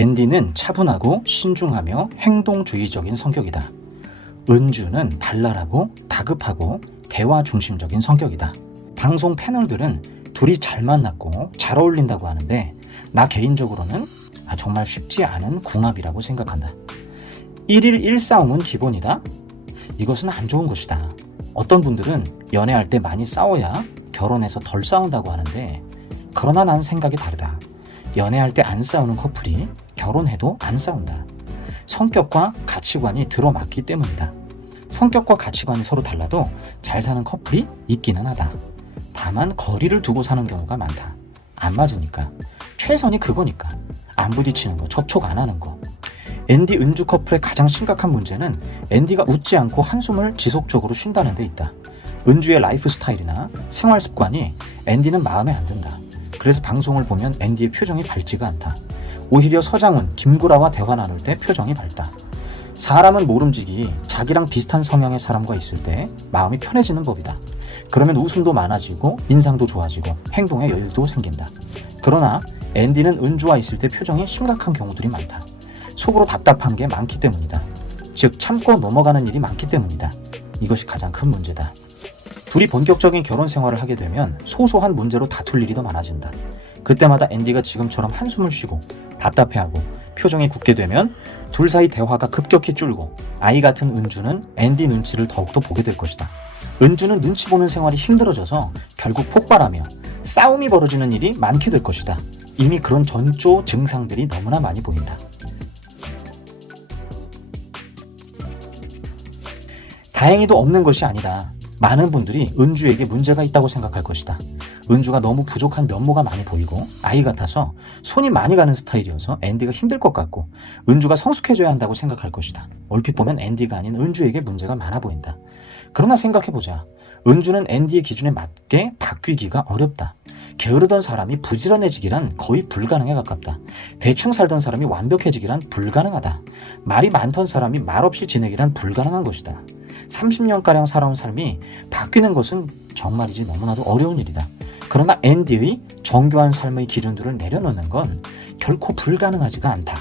앤디는 차분하고 신중하며 행동주의적인 성격이다. 은주는 발랄하고 다급하고 대화 중심적인 성격이다. 방송 패널들은 둘이 잘 만났고 잘 어울린다고 하는데 나 개인적으로는 정말 쉽지 않은 궁합이라고 생각한다. 1일 1싸움은 기본이다. 이것은 안 좋은 것이다. 어떤 분들은 연애할 때 많이 싸워야 결혼해서 덜 싸운다고 하는데 그러나 난 생각이 다르다. 연애할 때 안 싸우는 커플이 결혼해도 안 싸운다. 성격과 가치관이 들어맞기 때문이다. 성격과 가치관이 서로 달라도 잘 사는 커플이 있기는 하다. 다만 거리를 두고 사는 경우가 많다. 안 맞으니까. 최선이 그거니까. 안 부딪히는 거, 접촉 안 하는 거. 앤디 은주 커플의 가장 심각한 문제는 앤디가 웃지 않고 한숨을 지속적으로 쉰다는 데 있다. 은주의 라이프 스타일이나 생활 습관이 앤디는 마음에 안 든다. 그래서 방송을 보면 앤디의 표정이 밝지가 않다. 오히려 서장훈, 김구라와 대화 나눌 때 표정이 밝다. 사람은 모름지기 자기랑 비슷한 성향의 사람과 있을 때 마음이 편해지는 법이다. 그러면 웃음도 많아지고 인상도 좋아지고 행동에 여유도 생긴다. 그러나 앤디는 은주와 있을 때 표정이 심각한 경우들이 많다. 속으로 답답한 게 많기 때문이다. 즉 참고 넘어가는 일이 많기 때문이다. 이것이 가장 큰 문제다. 둘이 본격적인 결혼 생활을 하게 되면 소소한 문제로 다툴 일이 더 많아진다. 그때마다 앤디가 지금처럼 한숨을 쉬고 답답해하고 표정이 굳게 되면 둘 사이 대화가 급격히 줄고 아이 같은 은주는 앤디 눈치를 더욱더 보게 될 것이다. 은주는 눈치 보는 생활이 힘들어져서 결국 폭발하며 싸움이 벌어지는 일이 많게 될 것이다. 이미 그런 전조 증상들이 너무나 많이 보인다. 다행히도 없는 것이 아니다. 많은 분들이 은주에게 문제가 있다고 생각할 것이다. 은주가 너무 부족한 면모가 많이 보이고 아이 같아서 손이 많이 가는 스타일이어서 앤디가 힘들 것 같고 은주가 성숙해져야 한다고 생각할 것이다. 얼핏 보면 앤디가 아닌 은주에게 문제가 많아 보인다. 그러나 생각해보자. 은주는 앤디의 기준에 맞게 바뀌기가 어렵다. 게으르던 사람이 부지런해지기란 거의 불가능에 가깝다. 대충 살던 사람이 완벽해지기란 불가능하다. 말이 많던 사람이 말없이 지내기란 불가능한 것이다. 30년가량 살아온 삶이 바뀌는 것은 정말이지 너무나도 어려운 일이다. 그러나 앤디의 정교한 삶의 기준들을 내려놓는 건 결코 불가능하지가 않다.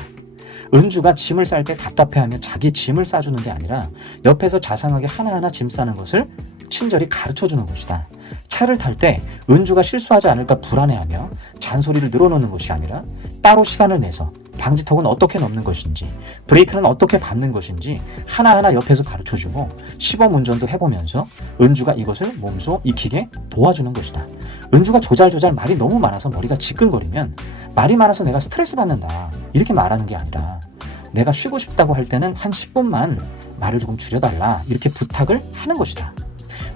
은주가 짐을 쌀 때 답답해하며 자기 짐을 싸주는 게 아니라 옆에서 자상하게 하나하나 짐 싸는 것을 친절히 가르쳐주는 것이다. 차를 탈 때 은주가 실수하지 않을까 불안해하며 잔소리를 늘어놓는 것이 아니라 따로 시간을 내서 방지턱은 어떻게 넘는 것인지 브레이크는 어떻게 밟는 것인지 하나하나 옆에서 가르쳐주고 시범 운전도 해보면서 은주가 이것을 몸소 익히게 도와주는 것이다. 은주가 조잘조잘 말이 너무 많아서 머리가 지끈거리면 말이 많아서 내가 스트레스 받는다 이렇게 말하는 게 아니라 내가 쉬고 싶다고 할 때는 한 10분만 말을 조금 줄여달라 이렇게 부탁을 하는 것이다.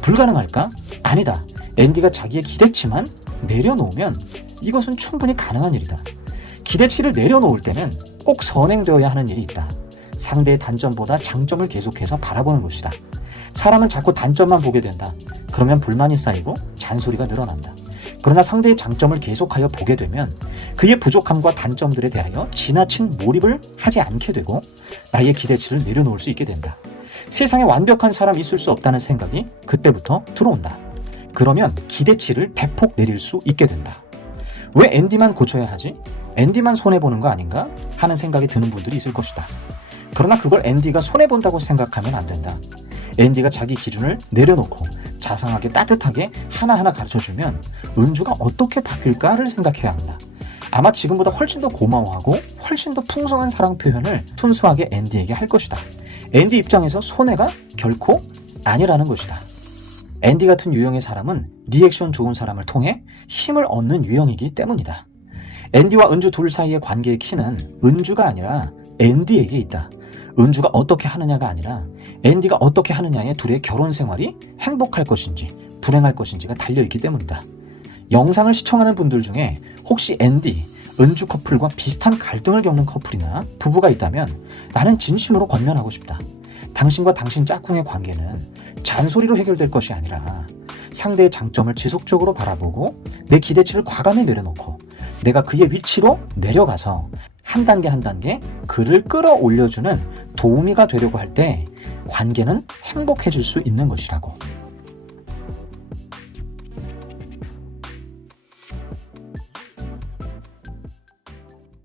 불가능할까? 아니다. 앤디가 자기의 기대치만 내려놓으면 이것은 충분히 가능한 일이다. 기대치를 내려놓을 때는 꼭 선행되어야 하는 일이 있다. 상대의 단점보다 장점을 계속해서 바라보는 것이다. 사람은 자꾸 단점만 보게 된다. 그러면 불만이 쌓이고 잔소리가 늘어난다. 그러나 상대의 장점을 계속하여 보게 되면 그의 부족함과 단점들에 대하여 지나친 몰입을 하지 않게 되고 나의 기대치를 내려놓을 수 있게 된다. 세상에 완벽한 사람이 있을 수 없다는 생각이 그때부터 들어온다. 그러면 기대치를 대폭 내릴 수 있게 된다. 왜 앤디만 고쳐야 하지? 앤디만 손해보는 거 아닌가? 하는 생각이 드는 분들이 있을 것이다. 그러나 그걸 앤디가 손해본다고 생각하면 안 된다. 앤디가 자기 기준을 내려놓고 자상하게 따뜻하게 하나하나 가르쳐주면 은주가 어떻게 바뀔까를 생각해야 한다. 아마 지금보다 훨씬 더 고마워하고 훨씬 더 풍성한 사랑 표현을 순수하게 앤디에게 할 것이다. 앤디 입장에서 손해가 결코 아니라는 것이다. 앤디 같은 유형의 사람은 리액션 좋은 사람을 통해 힘을 얻는 유형이기 때문이다. 앤디와 은주 둘 사이의 관계의 키는 은주가 아니라 앤디에게 있다. 은주가 어떻게 하느냐가 아니라 앤디가 어떻게 하느냐에 둘의 결혼 생활이 행복할 것인지 불행할 것인지가 달려있기 때문이다. 영상을 시청하는 분들 중에 혹시 앤디, 은주 커플과 비슷한 갈등을 겪는 커플이나 부부가 있다면 나는 진심으로 권면하고 싶다. 당신과 당신 짝꿍의 관계는 잔소리로 해결될 것이 아니라 상대의 장점을 지속적으로 바라보고 내 기대치를 과감히 내려놓고 내가 그의 위치로 내려가서 한 단계 한 단계 그를 끌어올려주는 도우미가 되려고 할 때 관계는 행복해질 수 있는 것이라고.